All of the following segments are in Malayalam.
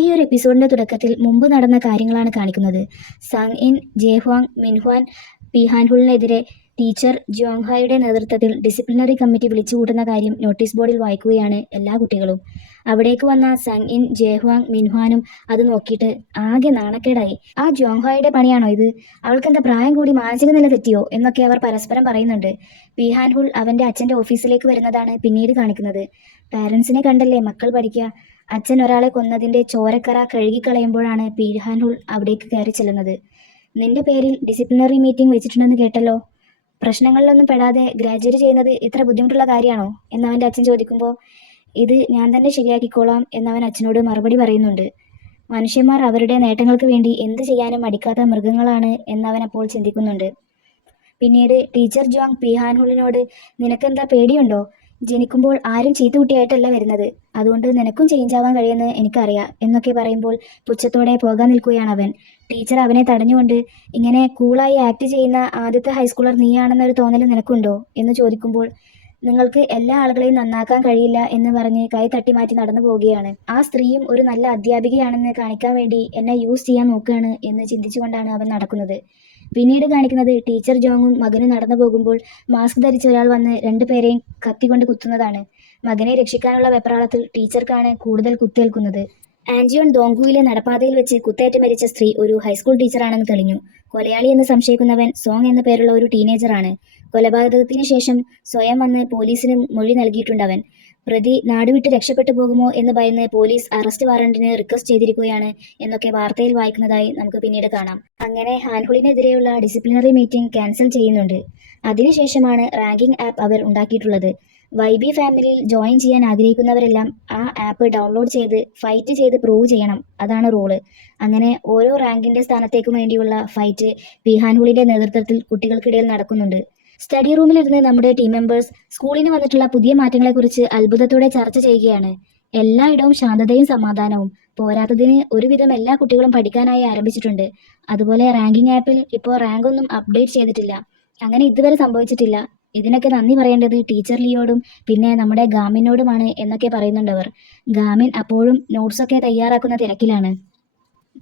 ഈ ഒരു എപ്പിസോഡിന്റെ തുടക്കത്തിൽ മുമ്പ് നടന്ന കാര്യങ്ങളാണ് കാണിക്കുന്നത്. സാങ് ഇൻ, ജേഹ്വാങ്, മിൻഹ്വാൻ, പിഹാൻഹുളിനെതിരെ ടീച്ചർ ജ്യോങ്ഹായുടെ നേതൃത്വത്തിൽ ഡിസിപ്ലിനറി കമ്മിറ്റി വിളിച്ചുകൂട്ടുന്ന കാര്യം നോട്ടീസ് ബോർഡിൽ വായിക്കുകയാണ് എല്ലാ കുട്ടികളും. അവിടേക്ക് വന്ന സാങ് ഇൻ, ജേഹ്വാങ്, മിൻഹ്വാനും അത് നോക്കിയിട്ട് ആകെ നാണക്കേടായി. ആ ജ്യോങ്ഹായുടെ പണിയാണോ ഇത്? അവൾക്കെന്താ പ്രായം കൂടി മാനസിക നില തെറ്റിയോ എന്നൊക്കെ അവർ പരസ്പരം പറയുന്നുണ്ട്. പിഹാൻഹുൾ അവന്റെ അച്ഛന്റെ ഓഫീസിലേക്ക് വരുന്നതാണ് പിന്നീട് കാണിക്കുന്നത്. പാരൻസിനെ കണ്ടല്ലേ മക്കൾ പഠിക്കുക. അച്ഛൻ ഒരാളെ കൊന്നതിന്റെ ചോരക്കറ കഴുകിക്കളയുമ്പോഴാണ് പിഹാൻഹുൾ അവിടേക്ക് കയറി ചെല്ലുന്നത്. നിന്റെ പേരിൽ ഡിസിപ്ലിനറി മീറ്റിംഗ് വെച്ചിട്ടുണ്ടെന്ന് കേട്ടല്ലോ. പ്രശ്നങ്ങളിലൊന്നും പെടാതെ ഗ്രാജുവേറ്റ് ചെയ്യുന്നത് ഇത്ര ബുദ്ധിമുട്ടുള്ള കാര്യമാണോ എന്നവൻ്റെ അച്ഛൻ ചോദിക്കുമ്പോൾ ഇത് ഞാൻ തന്നെ ശരിയാക്കിക്കോളാം എന്നവൻ അച്ഛനോട് മറുപടി പറയുന്നുണ്ട്. മനുഷ്യന്മാർ അവരുടെ നേട്ടങ്ങൾക്ക് വേണ്ടി എന്ത് ചെയ്യാനും മടിക്കാത്ത മൃഗങ്ങളാണ് എന്നവൻ അപ്പോൾ ചിന്തിക്കുന്നുണ്ട്. പിന്നീട് ടീച്ചർ ജ്വാങ് പിഹാൻഹുളിനോട് നിനക്കെന്താ പേടിയുണ്ടോ? ജനിക്കുമ്പോൾ ആരും ചീത്തകുട്ടിയായിട്ടല്ല വരുന്നത്, അതുകൊണ്ട് നിനക്കും ചേഞ്ച് ആവാൻ കഴിയുമെന്ന് എനിക്കറിയാം എന്നൊക്കെ പറയുമ്പോൾ പുച്ഛത്തോടെ പോകാൻ നിൽക്കുകയാണ് അവൻ. ടീച്ചർ അവനെ തടഞ്ഞുകൊണ്ട് ഇങ്ങനെ കൂളായി ആക്ട് ചെയ്യുന്ന ആദ്യത്തെ ഹൈസ്കൂളർ നീയാണെന്നൊരു തോന്നൽ നിനക്കുണ്ടോ എന്ന് ചോദിക്കുമ്പോൾ നിങ്ങൾക്ക് എല്ലാ ആളുകളെയും നന്നാക്കാൻ കഴിയില്ല എന്ന് പറഞ്ഞ് കൈ തട്ടി മാറ്റി നടന്നു പോവുകയാണ്. ആ സ്ത്രീയും ഒരു നല്ല അധ്യാപികയാണെന്ന് കാണിക്കാൻ വേണ്ടി എന്നെ യൂസ് ചെയ്യാൻ നോക്കുകയാണ് എന്ന് ചിന്തിച്ചുകൊണ്ടാണ് അവൻ നടക്കുന്നത്. പിന്നീട് കാണിക്കുന്നത് ടീച്ചർ ജോങ്ങും മകനും നടന്നു പോകുമ്പോൾ മാസ്ക് ധരിച്ച ഒരാൾ വന്ന് രണ്ടുപേരെയും കത്തികൊണ്ട് കുത്തുന്നതാണ്. മകനെ രക്ഷിക്കാനുള്ള വെപ്രാളത്തിൽ ടീച്ചർക്കാണ് കൂടുതൽ കുത്തേൽക്കുന്നത്. ആൻജിയോൺ ദോങ്കുവിലെ നടപ്പാതയിൽ വെച്ച് കുത്തേറ്റ് മരിച്ച സ്ത്രീ ഒരു ഹൈസ്കൂൾ ടീച്ചറാണെന്ന് തെളിഞ്ഞു. കൊലയാളി എന്ന് സംശയിക്കുന്നവൻ സോങ് എന്ന പേരുള്ള ഒരു ടീനേജറാണ്. കൊലപാതകത്തിന് ശേഷം സ്വയം വന്ന് പോലീസിന് മൊഴി നൽകിയിട്ടുണ്ടവൻ. പ്രതി നാടുവിട്ട് രക്ഷപ്പെട്ടു പോകുമോ എന്ന് ഭയന്ന് പോലീസ് അറസ്റ്റ് വാറണ്ടിന് റിക്വസ്റ്റ് ചെയ്തിരിക്കുകയാണ് എന്നൊക്കെ വാർത്തയിൽ വായിക്കുന്നതായി നമുക്ക് പിന്നീട് കാണാം. അങ്ങനെ ഹാൻഹുളിനെതിരെയുള്ള ഡിസിപ്ലിനറി മീറ്റിംഗ് ക്യാൻസൽ ചെയ്യുന്നുണ്ട്. അതിനുശേഷമാണ് റാങ്കിംഗ് ആപ്പ് അവർ ഉണ്ടാക്കിയിട്ടുള്ളത്. വൈബി ഫാമിലിയിൽ ജോയിൻ ചെയ്യാൻ ആഗ്രഹിക്കുന്നവരെല്ലാം ആ ആപ്പ് ഡൗൺലോഡ് ചെയ്ത് ഫൈറ്റ് ചെയ്ത് പ്രൂവ് ചെയ്യണം. അതാണ് റൂള്. അങ്ങനെ ഓരോ റാങ്കിന്റെ സ്ഥാനത്തേക്കും വേണ്ടിയുള്ള ഫൈറ്റ് പിഹാൻഹുളിന്റെ നേതൃത്വത്തിൽ കുട്ടികൾക്കിടയിൽ നടക്കുന്നുണ്ട്. സ്റ്റഡി റൂമിലിരുന്ന് നമ്മുടെ ടീം മെമ്പേഴ്സ് സ്കൂളിന് വന്നിട്ടുള്ള പുതിയ മാറ്റങ്ങളെക്കുറിച്ച് അത്ഭുതത്തോടെ ചർച്ച ചെയ്യുകയാണ്. എല്ലായിടവും ശാന്തതയും സമാധാനവും. പോരാത്തതിന് ഒരുവിധം എല്ലാ കുട്ടികളും പഠിക്കാനായി ആരംഭിച്ചിട്ടുണ്ട്. അതുപോലെ റാങ്കിംഗ് ആപ്പിൽ ഇപ്പോൾ റാങ്ക് ഒന്നും അപ്ഡേറ്റ് ചെയ്തിട്ടില്ല. അങ്ങനെ ഇതുവരെ സംഭവിച്ചിട്ടില്ല. ഇതിനൊക്കെ നന്ദി പറയേണ്ടത് ടീച്ചർ ലിയോടും പിന്നെ നമ്മുടെ ഗാമിനോടുമാണ് എന്നൊക്കെ പറയുന്നുണ്ടവർ. ഗാമിൻ അപ്പോഴും നോട്ട്സൊക്കെ തയ്യാറാക്കുന്ന തിരക്കിലാണ്.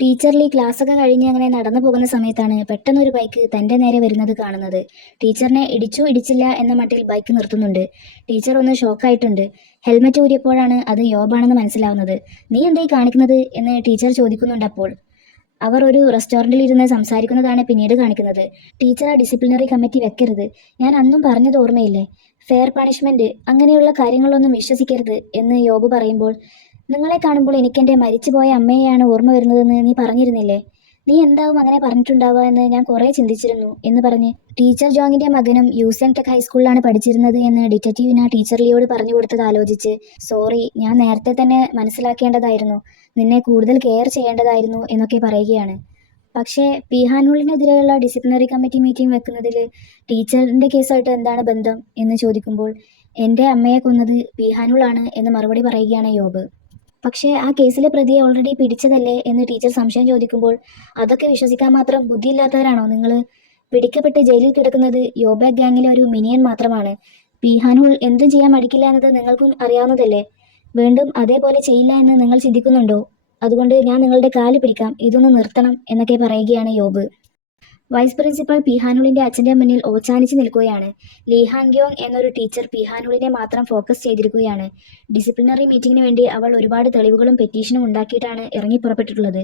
ടീച്ചർ ലീ ക്ലാസ്സൊക്കെ കഴിഞ്ഞ് അങ്ങനെ നടന്നു പോകുന്ന സമയത്താണ് പെട്ടെന്നൊരു ബൈക്ക് തൻ്റെ നേരെ വരുന്നത് കാണുന്നത്. ടീച്ചറിനെ ഇടിച്ചോ ഇടിച്ചില്ല എന്ന മട്ടിൽ ബൈക്ക് നിർത്തുന്നുണ്ട്. ടീച്ചർ ഒന്ന് ഷോക്കായിട്ടുണ്ട്. ഹെൽമറ്റ് ഊരിയപ്പോഴാണ് അത് യോബാണെന്ന് മനസ്സിലാവുന്നത്. നീ എന്തായി കാണിക്കുന്നത് എന്ന് ടീച്ചർ ചോദിക്കുന്നുണ്ട്. അപ്പോൾ അവർ ഒരു റെസ്റ്റോറൻറ്റിൽ ഇരുന്ന് സംസാരിക്കുന്നതാണ് പിന്നീട് കാണിക്കുന്നത്. ടീച്ചർ ആ ഡിസിപ്ലിനറി കമ്മിറ്റി വെക്കരുത്, ഞാൻ അന്നും പറഞ്ഞത് ഓർമ്മയില്ലേ, ഫെയർ പണിഷ്മെന്റ് അങ്ങനെയുള്ള കാര്യങ്ങളൊന്നും വിശ്വസിക്കരുത് എന്ന് യോബ് പറയുമ്പോൾ നിങ്ങളെ കാണുമ്പോൾ എനിക്കെൻ്റെ മരിച്ചുപോയ അമ്മയെയാണ് ഓർമ്മ വരുന്നതെന്ന് നീ പറഞ്ഞിരുന്നില്ലേ, നീ എന്താവും അങ്ങനെ പറഞ്ഞിട്ടുണ്ടാവുക എന്ന് ഞാൻ കുറേ ചിന്തിച്ചിരുന്നു എന്ന് പറഞ്ഞ് ടീച്ചർ ജോങ്ങിന്റെ മകനും യൂസെങ് ടെക് ഹൈസ്കൂളിലാണ് പഠിച്ചിരുന്നത് എന്ന് ഡിറ്റക്റ്റീവിന് ടീച്ചർ ലിയോട് പറഞ്ഞു കൊടുത്തത് ആലോചിച്ച് സോറി, ഞാൻ നേരത്തെ തന്നെ മനസ്സിലാക്കേണ്ടതായിരുന്നു, നിന്നെ കൂടുതൽ കെയർ ചെയ്യേണ്ടതായിരുന്നു എന്നൊക്കെ പറയുകയാണ്. പക്ഷേ പിഹാൻഹുളിനെതിരെയുള്ള ഡിസിപ്ലിനറി കമ്മിറ്റി മീറ്റിംഗ് വെക്കുന്നതിൽ ടീച്ചറിന്റെ കേസായിട്ട് എന്താണ് ബന്ധം എന്ന് ചോദിക്കുമ്പോൾ എൻ്റെ അമ്മയെ കൊന്നത് പിഹാൻഹുളാണ് എന്ന് മറുപടി പറയുകയാണ് യോബ്. പക്ഷേ ആ കേസിലെ പ്രതിയെ ഓൾറെഡി പിടിച്ചതല്ലേ എന്ന് ടീച്ചർ സംശയം ചോദിക്കുമ്പോൾ അതൊക്കെ വിശ്വസിക്കാൻ മാത്രം ബുദ്ധിയില്ലാത്തവരാണോ നിങ്ങൾ? പിടിക്കപ്പെട്ട് ജയിലിൽ കിടക്കുന്നത് യോബ ഗ്യാങ്ങിലെ ഒരു മിനിയൻ മാത്രമാണ്. പിഹാൻഹുൾ എന്തും ചെയ്യാൻ മടിക്കില്ല എന്നത് നിങ്ങൾക്കും അറിയാവുന്നതല്ലേ. വീണ്ടും അതേപോലെ ചെയ്യില്ല എന്ന് നിങ്ങൾ ചിന്തിക്കുന്നുണ്ടോ? അതുകൊണ്ട് ഞാൻ നിങ്ങളുടെ കാല് പിടിക്കാം, ഇതൊന്ന് നിർത്തണം എന്നൊക്കെ പറയുകയാണ് യോബ്. വൈസ് പ്രിൻസിപ്പൽ പിഹാനുളിന്റെ അച്ഛന്റെ മുന്നിൽ ഓച്ചാനിച്ച് നിൽക്കുകയാണ്. ലീ ഹാങ്യോങ് എന്നൊരു ടീച്ചർ പിഹാനുളിനെ മാത്രം ഫോക്കസ് ചെയ്തിരിക്കുകയാണ്. ഡിസിപ്ലിനറി മീറ്റിംഗിന് വേണ്ടി അവൾ ഒരുപാട് തെളിവുകളും പെറ്റീഷനും ഉണ്ടാക്കിയിട്ടാണ് ഇറങ്ങി പുറപ്പെട്ടിട്ടുള്ളത്.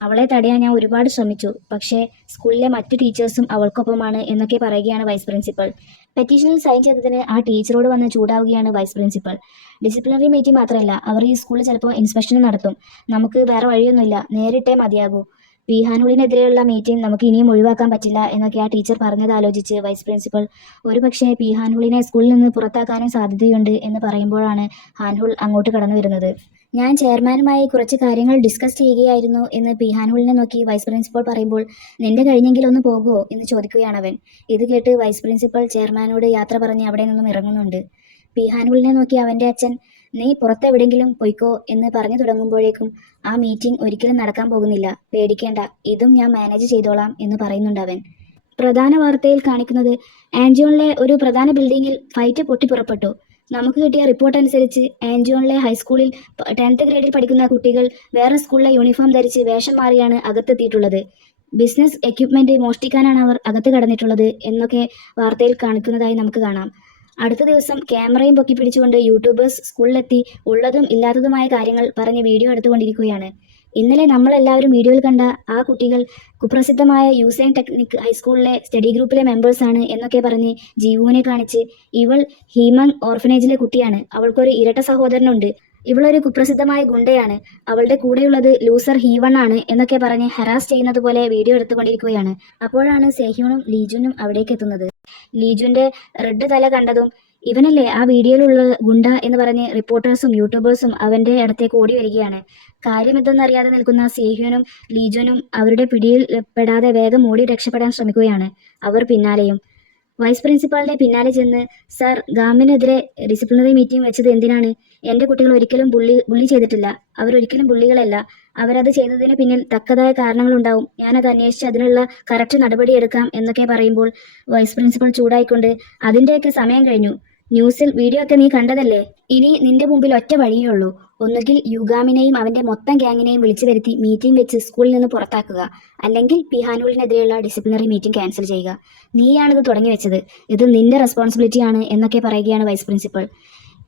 അവളെ തടയാൻ ഞാൻ ഒരുപാട് ശ്രമിച്ചു, പക്ഷേ സ്കൂളിലെ മറ്റു ടീച്ചേഴ്സും അവൾക്കൊപ്പമാണ് എന്നൊക്കെ പറയുകയാണ് വൈസ് പ്രിൻസിപ്പൽ. പെറ്റീഷനിൽ സൈൻ ചെയ്തതിന് ആ ടീച്ചറോട് വന്ന് ചൂടാവുകയാണ് വൈസ് പ്രിൻസിപ്പൽ. ഡിസിപ്ലിനറി മീറ്റിംഗ് മാത്രമല്ല, അവർ ഈ സ്കൂളിൽ ചിലപ്പോൾ ഇൻസ്പെക്ഷൻ നടത്തും, നമുക്ക് വേറെ വഴിയൊന്നുമില്ല, നേരിട്ടേ മതിയാകൂ. പിഹാനുളിനെതിരെയുള്ള മീറ്റിംഗ് നമുക്ക് ഇനിയും ഒഴിവാക്കാൻ പറ്റില്ല എന്നൊക്കെ ആ ടീച്ചർ പറഞ്ഞത് ആലോചിച്ച് വൈസ് പ്രിൻസിപ്പൽ ഒരുപക്ഷെ പിഹാൻഹുളിനെ സ്കൂളിൽ നിന്ന് പുറത്താക്കാനും സാധ്യതയുണ്ട് എന്ന് പറയുമ്പോഴാണ് ഹാൻഹുൾ അങ്ങോട്ട് കടന്നു വരുന്നത്. ഞാൻ ചെയർമാനുമായി കുറച്ച് കാര്യങ്ങൾ ഡിസ്കസ് ചെയ്യുകയായിരുന്നു എന്ന് പിഹാൻഹുളിനെ നോക്കി വൈസ് പ്രിൻസിപ്പൽ പറയുമ്പോൾ നിന്റെ കഴിഞ്ഞെങ്കിലും ഒന്ന് പോകുമോ എന്ന് ചോദിക്കുകയാണവൻ. ഇത് കേട്ട് വൈസ് പ്രിൻസിപ്പൽ ചെയർമാനോട് യാത്ര പറഞ്ഞ് അവിടെ നിന്നും ഇറങ്ങുന്നുണ്ട്. പിഹാൻഹുളിനെ നോക്കി അവൻ്റെ അച്ഛൻ നീ പുറത്തെവിടെങ്കിലും പൊയ്ക്കോ എന്ന് പറഞ്ഞു തുടങ്ങുമ്പോഴേക്കും ആ മീറ്റിംഗ് ഒരിക്കലും നടക്കാൻ പോകുന്നില്ല, പേടിക്കേണ്ട, ഇതും ഞാൻ മാനേജ് ചെയ്തോളാം എന്ന് പറയുന്നുണ്ട് അവൻ. പ്രധാന വാർത്തയിൽ കാണിക്കുന്നത് ആൻജിയോണിലെ ഒരു പ്രധാന ബിൽഡിങ്ങിൽ ഫൈറ്റ് പൊട്ടിപ്പുറപ്പെട്ടു. നമുക്ക് കിട്ടിയ റിപ്പോർട്ട് അനുസരിച്ച് ആൻജോണിലെ ഹൈസ്കൂളിൽ 10th ഗ്രേഡിൽ പഠിക്കുന്ന കുട്ടികൾ വേറെ സ്കൂളിലെ യൂണിഫോം ധരിച്ച് വേഷം മാറിയാണ് അകത്തെത്തിയിട്ടുള്ളത്. ബിസിനസ് എക്യുപ്മെന്റ് മോഷ്ടിക്കാനാണ് അവർ അകത്ത് കടന്നിട്ടുള്ളത് എന്നൊക്കെ വാർത്തയിൽ കാണിക്കുന്നതായി നമുക്ക് കാണാം. അടുത്ത ദിവസം ക്യാമറയും പൊക്കി പിടിച്ചുകൊണ്ട് യൂട്യൂബേഴ്സ് സ്കൂളിലെത്തി ഉള്ളതും ഇല്ലാത്തതുമായ കാര്യങ്ങൾ പറഞ്ഞ് വീഡിയോ എടുത്തുകൊണ്ടിരിക്കുകയാണ്. ഇന്നലെ നമ്മളെല്ലാവരും വീഡിയോയിൽ കണ്ട ആ കുട്ടികൾ കുപ്രസിദ്ധമായ യൂസൈൻ ടെക്നിക് ഹൈസ്കൂളിലെ സ്റ്റഡി ഗ്രൂപ്പിലെ മെമ്പേഴ്സാണ് എന്നൊക്കെ പറഞ്ഞ് ജീവുവിനെ കാണിച്ച് ഇവൾ ഹീമങ് ഓർഫനേജിലെ കുട്ടിയാണ്, അവൾക്കൊരു ഇരട്ട സഹോദരനുണ്ട്, ഇവളൊരു കുപ്രസിദ്ധമായ ഗുണ്ടയാണ്, അവളുടെ കൂടെയുള്ളത് ലൂസർ ഹീവൺ ആണ് എന്നൊക്കെ പറഞ്ഞ് ഹരാസ് ചെയ്യുന്നത് പോലെ വീഡിയോ എടുത്തുകൊണ്ടിരിക്കുകയാണ്. അപ്പോഴാണ് സേഹ്യൂണും ലീജുനും അവിടേക്ക് എത്തുന്നത്. ലീജുന്റെ റെഡ് തല കണ്ടതും ഇവനല്ലേ ആ വീഡിയോയിലുള്ള ഗുണ്ട എന്ന് പറഞ്ഞ് റിപ്പോർട്ടേഴ്സും യൂട്യൂബേഴ്സും അവന്റെ അടുത്തേക്ക് ഓടി വരികയാണ്. കാര്യം എന്തെന്നറിയാതെ നിൽക്കുന്ന സേഹ്യൂനും ലീജുനും അവരുടെ പിടിയിൽ പെടാതെ വേഗം ഓടി രക്ഷപ്പെടാൻ ശ്രമിക്കുകയാണ്. അവർ പിന്നാലെയും. വൈസ് പ്രിൻസിപ്പാളിന്റെ പിന്നാലെ ചെന്ന്, സാർ, ഗാമിനെതിരെ ഡിസിപ്ലിനറി മീറ്റിംഗ് വെച്ചത് എന്തിനാണ്? എൻ്റെ കുട്ടികൾ ഒരിക്കലും ബുള്ളി ചെയ്തിട്ടില്ല, അവരൊരിക്കലും ബുള്ളികളല്ല, അവരത് ചെയ്തതിന് പിന്നിൽ തക്കതായ കാരണങ്ങളുണ്ടാവും, ഞാനത് അന്വേഷിച്ച് അതിനുള്ള കറക്റ്റ് നടപടിയെടുക്കാം എന്നൊക്കെ പറയുമ്പോൾ വൈസ് പ്രിൻസിപ്പൽ ചൂടായിക്കൊണ്ട്, അതിൻ്റെയൊക്കെ സമയം കഴിഞ്ഞു, ന്യൂസിൽ വീഡിയോ ഒക്കെ നീ കണ്ടതല്ലേ, ഇനി നിന്റെ മുമ്പിൽ ഒറ്റ വഴിയേ ഉള്ളൂ, ഒന്നുകിൽ യുഗാമിനെയും അവന്റെ മൊത്തം ഗ്യാങ്ങിനെയും വിളിച്ചു വരുത്തി മീറ്റിംഗ് വെച്ച് സ്കൂളിൽ നിന്ന് പുറത്താക്കുക, അല്ലെങ്കിൽ പിഹാനൂലിനെതിരെയുള്ള ഡിസിപ്ലിനറി മീറ്റിംഗ് ക്യാൻസൽ ചെയ്യുക, നീയാണിത് തുടങ്ങി വെച്ചത്, ഇത് നിന്റെ റെസ്പോൺസിബിലിറ്റിയാണ് എന്നൊക്കെ പറയുകയാണ് വൈസ് പ്രിൻസിപ്പൽ.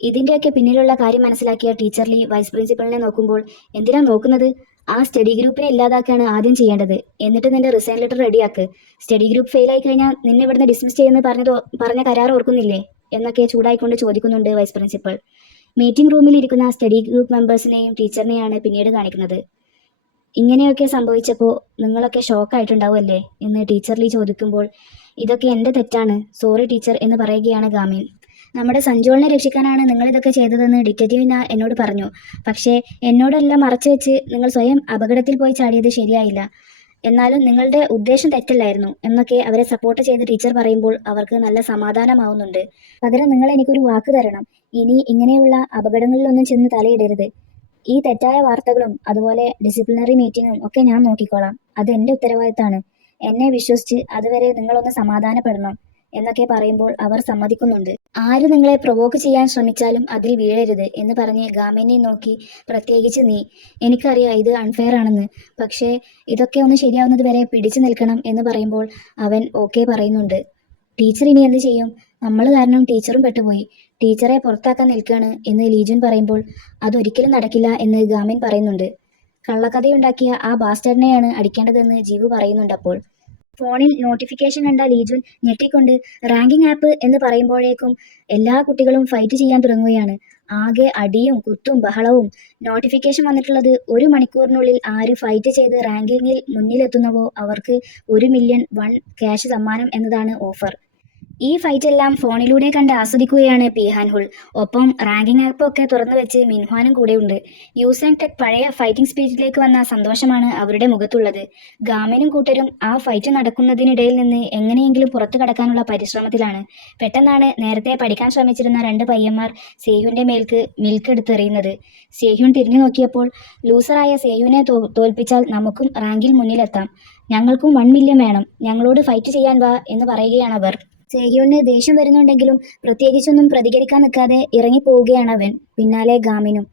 ഇതിൻ്റെയൊക്കെ പിന്നിലുള്ള കാര്യം മനസ്സിലാക്കിയ ടീച്ചർ ലീ വൈസ് പ്രിൻസിപ്പലിനെ നോക്കുമ്പോൾ, എന്തിനാ നോക്കുന്നത്, ആ സ്റ്റഡി ഗ്രൂപ്പിനെ ഇല്ലാതാക്കാണ് ആദ്യം ചെയ്യേണ്ടത്, എന്നിട്ട് നിന്റെ റിസൈൻ ലെറ്റർ റെഡിയാക്ക്, സ്റ്റഡി ഗ്രൂപ്പ് ഫെയിൽ ആയി കഴിഞ്ഞാൽ നിന്നെ ഇവിടുന്ന് ഡിസ്മിസ് ചെയ്യുമെന്ന് പറഞ്ഞ കരാർ ഓർക്കുന്നില്ലേ എന്നൊക്കെ ചൂടായിക്കൊണ്ട് ചോദിക്കുന്നുണ്ട് വൈസ് പ്രിൻസിപ്പൽ. മീറ്റിംഗ് റൂമിൽ ഇരിക്കുന്ന സ്റ്റഡി ഗ്രൂപ്പ് മെമ്പേഴ്സിനെയും ടീച്ചറിനെയാണ് പിന്നീട് കാണിക്കുന്നത്. ഇങ്ങനെയൊക്കെ സംഭവിച്ചപ്പോൾ നിങ്ങളൊക്കെ ഷോക്കായിട്ടുണ്ടാവുമല്ലേ എന്ന് ടീച്ചർ ലീ ചോദിക്കുമ്പോൾ, ഇതൊക്കെ എൻ്റെ തെറ്റാണ്, സോറി ടീച്ചർ എന്ന് പറയുകയാണ് ഗാമിൻ. നമ്മുടെ സഞ്ജോളിനെ രക്ഷിക്കാനാണ് നിങ്ങൾ ഇതൊക്കെ ചെയ്തതെന്ന് ഡിറ്റക്റ്റീവ് എന്നോട് പറഞ്ഞു, പക്ഷേ എന്നോടെല്ലാം മറച്ചു വെച്ച് നിങ്ങൾ സ്വയം അപകടത്തിൽ പോയി ചാടിയത് ശരിയായില്ല, എന്നാലും നിങ്ങളുടെ ഉദ്ദേശം തെറ്റല്ലായിരുന്നു എന്നൊക്കെ അവരെ സപ്പോർട്ട് ചെയ്ത് ടീച്ചർ പറയുമ്പോൾ അവർക്ക് നല്ല സമാധാനമാവുന്നുണ്ട്. പകരം നിങ്ങൾ എനിക്കൊരു വാക്ക് തരണം, ഇനി ഇങ്ങനെയുള്ള അപകടങ്ങളിലൊന്നും ചെന്ന് തലയിടരുത്, ഈ തെറ്റായ വാർത്തകളും അതുപോലെ ഡിസിപ്ലിനറി മീറ്റിങ്ങും ഒക്കെ ഞാൻ നോക്കിക്കോളാം, അത് എൻ്റെ ഉത്തരവാദിത്തമാണ്, എന്നെ വിശ്വസിച്ച് അതുവരെ നിങ്ങളൊന്ന് സമാധാനപ്പെടണം എന്നൊക്കെ പറയുമ്പോൾ അവർ സമ്മതിക്കുന്നുണ്ട്. ആര് നിങ്ങളെ പ്രൊവോക്ക് ചെയ്യാൻ ശ്രമിച്ചാലും അതിൽ വീഴരുത് എന്ന് പറഞ്ഞ് ഗാമിനെ നോക്കി, പ്രത്യേകിച്ച് നീ, എനിക്കറിയാം ഇത് അൺഫെയർ ആണെന്ന്, പക്ഷേ ഇതൊക്കെ ഒന്ന് ശരിയാവുന്നത് വരെ പിടിച്ചു നിൽക്കണം എന്ന് പറയുമ്പോൾ അവൻ ഓക്കെ പറയുന്നുണ്ട്. ടീച്ചർ ഇനി എന്ത് ചെയ്യും, നമ്മൾ കാരണം ടീച്ചറും പെട്ടുപോയി, ടീച്ചറെ പുറത്താക്കാൻ നിൽക്കുകയാണ് എന്ന് ലീജുൻ പറയുമ്പോൾ അതൊരിക്കലും നടക്കില്ല എന്ന് ഗാമിൻ പറയുന്നുണ്ട്. കള്ളക്കഥയുണ്ടാക്കിയ ആ ബാസ്റ്ററിനെയാണ് അടിക്കേണ്ടതെന്ന് ജീവു പറയുന്നുണ്ട്. അപ്പോൾ ഫോണിൽ നോട്ടിഫിക്കേഷൻ കണ്ട ലീജുൻ ഞെട്ടിക്കൊണ്ട് റാങ്കിങ് ആപ്പ് എന്ന് പറയുമ്പോഴേക്കും എല്ലാ കുട്ടികളും ഫൈറ്റ് ചെയ്യാൻ തുടങ്ങുകയാണ്. ആകെ അടിയും കുത്തും ബഹളവും. നോട്ടിഫിക്കേഷൻ വന്നിട്ടുള്ളത് 1 മണിക്കൂറിനുള്ളിൽ ആര് ഫൈറ്റ് ചെയ്ത് റാങ്കിങ്ങിൽ മുന്നിലെത്തുന്നവോ അവർക്ക് 1 മില്യൺ $1 ക്യാഷ് സമ്മാനം എന്നതാണ് ഓഫർ. ഈ ഫൈറ്റ് എല്ലാം ഫോണിലൂടെ കണ്ട് ആസ്വദിക്കുകയാണ് പിഹാൻഹുൾ. ഒപ്പം റാങ്കിങ് ആപ്പ് ഒക്കെ തുറന്നു വെച്ച് മിൻഹ്വാനും കൂടെയുണ്ട്. യൂസൈൻ ടെക് പഴയ ഫൈറ്റിംഗ് സ്പിരിറ്റിലേക്ക് വന്ന സന്തോഷമാണ് അവരുടെ മുഖത്തുള്ളത്. ഗാമിനും കൂട്ടരും ആ ഫൈറ്റ് നടക്കുന്നതിനിടയിൽ നിന്ന് എങ്ങനെയെങ്കിലും പുറത്തു കടക്കാനുള്ള പരിശ്രമത്തിലാണ്. പെട്ടെന്നാണ് നേരത്തെ പഠിക്കാൻ ശ്രമിച്ചിരുന്ന 2 പയ്യന്മാർ സേഹ്യൂന്റെ മേൽക്ക് മിൽക്ക് എടുത്തെറിയുന്നത്. സേഹ്യൂൻ തിരിഞ്ഞു നോക്കിയപ്പോൾ, ലൂസറായ സേഹ്യൂനെ തോൽപ്പിച്ചാൽ നമുക്കും റാങ്കിൽ മുന്നിലെത്താം, ഞങ്ങൾക്കും 1 മില്യൺ വേണം, ഞങ്ങളോട് ഫൈറ്റ് ചെയ്യാൻ വാ എന്ന് പറയുകയാണ് അവർ. സേഹ്യൂണിന് ദേഷ്യം വരുന്നുണ്ടെങ്കിലും പ്രത്യേകിച്ചൊന്നും പ്രതികരിക്കാൻ നിൽക്കാതെ ഇറങ്ങിപ്പോവുകയാണ് അവൻ. പിന്നാലെ ഗാമിനും.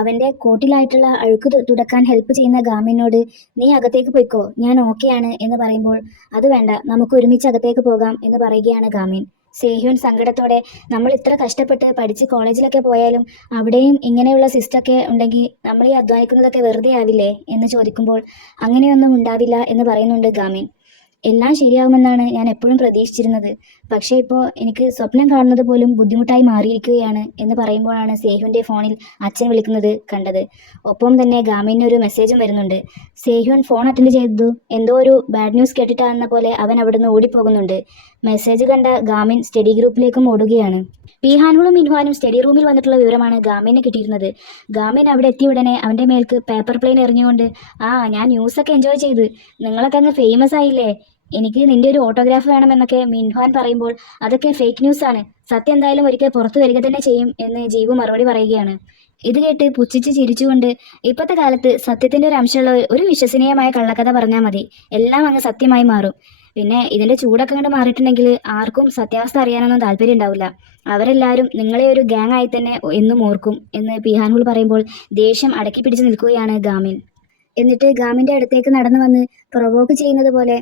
അവന്റെ കോട്ടിലായിട്ടുള്ള അഴുക്ക് തുടക്കാൻ ഹെൽപ്പ് ചെയ്യുന്ന ഗാമിനോട്, നീ അകത്തേക്ക് പോയിക്കോ, ഞാൻ ഓക്കെയാണ് എന്ന് പറയുമ്പോൾ, അത് വേണ്ട, നമുക്ക് ഒരുമിച്ച് അകത്തേക്ക് പോകാം എന്ന് പറയുകയാണ് ഗാമിൻ. സേഹ്യൂൻ സങ്കടത്തോടെ, നമ്മൾ ഇത്ര കഷ്ടപ്പെട്ട് പഠിച്ച് കോളേജിലൊക്കെ പോയാലും അവിടെയും ഇങ്ങനെയുള്ള സിസ്റ്റമൊക്കെ ഉണ്ടെങ്കിൽ നമ്മൾ ഈ അധ്വാനിക്കുന്നതൊക്കെ വെറുതെ ആവില്ലേ എന്ന് ചോദിക്കുമ്പോൾ, അങ്ങനെയൊന്നും ഉണ്ടാവില്ല എന്ന് പറയുന്നുണ്ട് ഗാമിൻ. എല്ലാം ശരിയാവുമെന്നാണ് ഞാൻ എപ്പോഴും പ്രതീക്ഷിച്ചിരുന്നത്, പക്ഷേ ഇപ്പോൾ എനിക്ക് സ്വപ്നം കാണുന്നത് പോലും ബുദ്ധിമുട്ടായി മാറിയിരിക്കുകയാണ് എന്ന് പറയുമ്പോഴാണ് സേഹ്യൂന്റെ ഫോണിൽ അച്ഛൻ വിളിക്കുന്നത് കണ്ടത്. ഒപ്പം തന്നെ ഗാമിന് ഒരു മെസ്സേജും വരുന്നുണ്ട്. സേഹ്യൂൻ ഫോൺ അറ്റൻഡ് ചെയ്തതു എന്തോ ഒരു ബാഡ് ന്യൂസ് കേട്ടിട്ടാണെന്ന പോലെ അവൻ അവിടുന്ന് ഓടിപ്പോകുന്നുണ്ട്. മെസ്സേജ് കണ്ട ഗാമിൻ സ്റ്റഡി ഗ്രൂപ്പിലേക്കും ഓടുകയാണ്. പിഹാൻഹുളും മിൻഹ്വാനും സ്റ്റഡി റൂമിൽ വന്നിട്ടുള്ള വിവരമാണ് ഗാമിന് കിട്ടിയിരുന്നത്. ഗാമിൻ അവിടെ എത്തിയ ഉടനെ അവന്റെ മേൽക്ക് പേപ്പർ പ്ലെയിൻ എറിഞ്ഞുകൊണ്ട്, ഞാൻ ന്യൂസൊക്കെ എൻജോയ് ചെയ്ത്, നിങ്ങളൊക്കെ അങ്ങ് ഫേമസ് ആയില്ലേ, എനിക്ക് നിന്റെ ഒരു ഓട്ടോഗ്രാഫ് വേണമെന്നൊക്കെ മിൻഹ്വാൻ പറയുമ്പോൾ, അതൊക്കെ ഫേക്ക് ന്യൂസ് ആണ്, സത്യം എന്തായാലും ഒരിക്കൽ പുറത്തു വരിക തന്നെ ചെയ്യും എന്ന് ജീവു മറുപടി പറയുകയാണ്. ഇത് കേട്ട് പുച്ഛിച്ച് ചിരിച്ചുകൊണ്ട്, ഇപ്പോഴത്തെ കാലത്ത് സത്യത്തിന്റെ ഒരു അംശമുള്ള ഒരു വിശ്വസനീയമായ കള്ളക്കഥ പറഞ്ഞാൽ മതി, എല്ലാം അങ്ങ് സത്യമായി മാറും, പിന്നെ ഇതിന്റെ ചൂടൊക്കെ കണ്ട് മാറിയിട്ടുണ്ടെങ്കിൽ ആർക്കും സത്യാവസ്ഥ അറിയാനൊന്നും താല്പര്യം ഉണ്ടാവില്ല. അവരെല്ലാവരും നിങ്ങളെ ഒരു ഗ്യാങ് ആയി തന്നെ എന്നും ഓർക്കും എന്ന് പിഹാൻഹുൾ പറയുമ്പോൾ ദേഷ്യം അടക്കി പിടിച്ച് നിൽക്കുകയാണ് ഗാമിൻ. എന്നിട്ട് ഗാമിന്റെ അടുത്തേക്ക് നടന്നു വന്ന് പ്രൊവോക്ക് ചെയ്യുന്നത് പോലെ,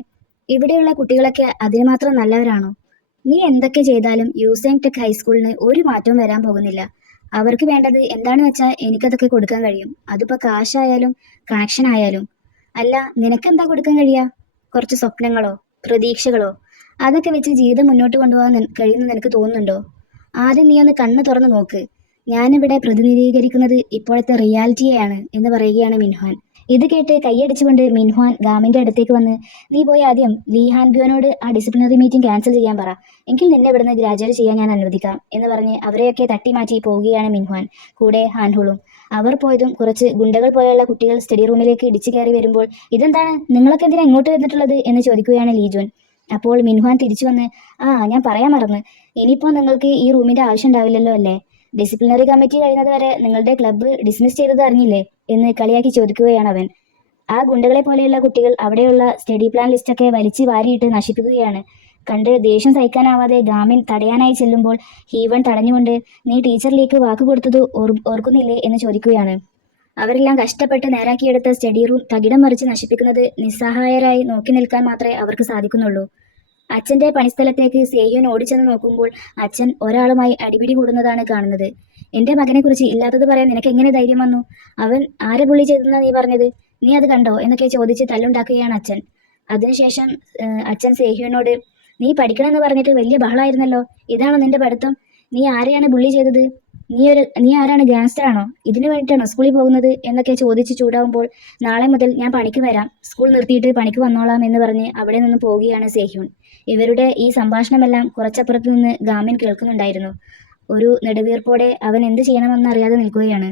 ഇവിടെയുള്ള കുട്ടികളൊക്കെ അതിന് മാത്രം നല്ലവരാണോ? നീ എന്തൊക്കെ ചെയ്താലും യൂസേങ് ടെക് ഹൈസ്കൂളിന് ഒരു മാറ്റവും വരാൻ പോകുന്നില്ല. അവർക്ക് വേണ്ടത് എന്താണെന്ന് വെച്ചാൽ എനിക്കതൊക്കെ കൊടുക്കാൻ കഴിയും. അതിപ്പോൾ കാശായാലും കണക്ഷൻ ആയാലും. അല്ല, നിനക്കെന്താ കൊടുക്കാൻ കഴിയുക? കുറച്ച് സ്വപ്നങ്ങളോ പ്രതീക്ഷകളോ? അതൊക്കെ വെച്ച് ജീവിതം മുന്നോട്ട് കൊണ്ടുപോകാൻ കഴിയുമെന്ന് നിനക്ക് തോന്നുന്നുണ്ടോ? ആദ്യം നീ ഒന്ന് കണ്ണ് തുറന്ന് നോക്ക്. ഞാനിവിടെ പ്രതിനിധീകരിക്കുന്നത് ഇപ്പോഴത്തെ റിയാലിറ്റിയെയാണ് എന്ന് പറയുകയാണ് മിൻഹ്വാൻ. ഇത് കേട്ട് കൈയടിച്ചുകൊണ്ട് മിൻഹ്വാൻ ഗാമിന്റെ അടുത്തേക്ക് വന്ന്, നീ പോയി ആദ്യം ലീ ഹാൻബ്യോനോട് ആ ഡിസിപ്ലിനറി മീറ്റിംഗ് ക്യാൻസൽ ചെയ്യാൻ പറ. എങ്കിൽ നിന്നെ ഇവിടുന്ന് ഗ്രാജുവേറ്റ് ചെയ്യാൻ ഞാൻ അനുവദിക്കാം എന്ന് പറഞ്ഞ് അവരെയൊക്കെ തട്ടിമാറ്റി പോവുകയാണ് മിൻഹ്വാൻ. കൂടെ ഹാൻഹുളും. അവർ പോയതും കുറച്ച് ഗുണ്ടകൾ പോലെയുള്ള കുട്ടികൾ സ്റ്റഡി റൂമിലേക്ക് ഇടിച്ചു കയറി വരുമ്പോൾ, ഇതെന്താണ്, നിങ്ങളൊക്കെ എന്തിനാ ഇങ്ങോട്ട് വന്നിട്ടുള്ളത് എന്ന് ചോദിക്കുകയാണ് ലീജോൻ. അപ്പോൾ മിൻഹ്വാൻ തിരിച്ചു വന്ന്, ഞാൻ പറയാൻ മറന്ന്, ഇനിയിപ്പോൾ നിങ്ങൾക്ക് ഈ റൂമിന്റെ ആവശ്യം ഉണ്ടാവില്ലല്ലോ അല്ലേ? ഡിസിപ്ലിനറി കമ്മിറ്റി കഴിയുന്നത് വരെ നിങ്ങളുടെ ക്ലബ്ബ് ഡിസ്മിസ് ചെയ്തത് അറിഞ്ഞില്ലേ എന്ന് കളിയാക്കി ചോദിക്കുകയാണ് അവൻ. ആ ഗുണ്ടകളെ പോലെയുള്ള കുട്ടികൾ അവിടെയുള്ള സ്റ്റഡി പ്ലാൻ ലിസ്റ്റൊക്കെ വലിച്ചു വാരിയിട്ട് നശിപ്പിക്കുകയാണ്. കണ്ട് ദേഷ്യം സഹിക്കാനാവാതെ ഗാമിൻ തടയാനായി ചെല്ലുമ്പോൾ ഹീവൺ തടഞ്ഞുകൊണ്ട്, നീ ടീച്ചറിലേക്ക് വാക്ക് കൊടുത്തത് ഓർക്കുന്നില്ലേ എന്ന് ചോദിക്കുകയാണ്. അവരെല്ലാം കഷ്ടപ്പെട്ട് നേരാക്കിയെടുത്ത സ്റ്റഡി റൂം തകിടം മറിച്ച് നശിപ്പിക്കുന്നത് നിസ്സഹായരായി നോക്കി നിൽക്കാൻ മാത്രമേ അവർക്ക് സാധിക്കുന്നുള്ളൂ. അച്ഛന്റെ പണിസ്ഥലത്തേക്ക് സേഹ്യോൻ ഓടിച്ചെന്ന് നോക്കുമ്പോൾ അച്ഛൻ ഒരാളുമായി അടിപിടി കൂടുന്നതാണ് കാണുന്നത്. എന്റെ മകനെ കുറിച്ച് ഇല്ലാത്തത് പറയാൻ നിനക്ക് എങ്ങനെ ധൈര്യം വന്നു? അവൻ ആരെ പുള്ളി ചെയ്തെന്നാ നീ പറഞ്ഞത്? നീ അത് കണ്ടോ എന്നൊക്കെ ചോദിച്ച് തല്ലുണ്ടാക്കുകയാണ് അച്ഛൻ. അതിനുശേഷം അച്ഛൻ സേഹ്യോനോട്, നീ പഠിക്കണമെന്ന് പറഞ്ഞിട്ട് വലിയ ബഹളമായിരുന്നല്ലോ, ഇതാണോ നിന്റെ പഠിത്തം? നീ ആരെയാണ് ബുള്ളി ചെയ്തത്? നീ ആരാണ്, ഗാങ്സ്റ്റർ ആണോ? ഇതിനു വേണ്ടിയിട്ടാണോ സ്കൂളിൽ പോകുന്നത് എന്നൊക്കെ ചോദിച്ച് ചൂടാവുമ്പോൾ, നാളെ മുതൽ ഞാൻ പണിക്ക് വരാം, സ്കൂൾ നിർത്തിയിട്ട് പണിക്ക് വന്നോളാം എന്ന് പറഞ്ഞ് അവിടെ നിന്ന് പോവുകയാണ് സേഹ്യോൻ. ഇവരുടെ ഈ സംഭാഷണമെല്ലാം കുറച്ചപ്പുറത്ത് നിന്ന് ഗാമിൻ കേൾക്കുന്നുണ്ടായിരുന്നു. ഒരു നെടുവീർപ്പോടെ അവൻ എന്ത് ചെയ്യണമെന്ന് അറിയാതെ നിൽക്കുകയാണ്.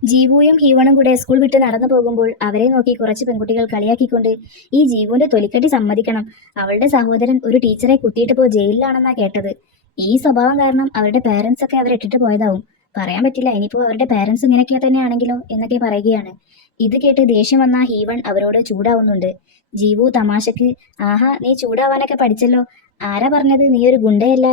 ജീവുവും ഹീവണും കൂടെ സ്കൂൾ വിട്ട് നടന്നു പോകുമ്പോൾ അവരെ നോക്കി കുറച്ച് പെൺകുട്ടികൾ കളിയാക്കിക്കൊണ്ട്, ഈ ജീവുവിന്റെ തൊലിക്കെട്ടി സമ്മതിക്കണം, അവളുടെ സഹോദരൻ ഒരു ടീച്ചറെ കുത്തിയിട്ടപ്പോൾ ജയിലിലാണെന്നാ കേട്ടത്. ഈ സ്വഭാവം കാരണം അവരുടെ പേരൻസ് ഒക്കെ അവരെ ഇട്ടിട്ട് പോയതാവും. പറയാൻ പറ്റില്ല, ഇനിയിപ്പോൾ അവരുടെ പേരൻസ് ഇങ്ങനെയൊക്കെ തന്നെയാണെങ്കിലോ എന്നൊക്കെ പറയുകയാണ്. ഇത് കേട്ട് ദേഷ്യം വന്ന ഹീവൺ അവരോട് ചൂടാവുന്നുണ്ട്. ജീവു തമാശക്ക്, ആഹാ നീ ചൂടാവാനൊക്കെ പഠിച്ചല്ലോ, ആരാ പറഞ്ഞത് നീ ഒരു ഗുണ്ടയല്ല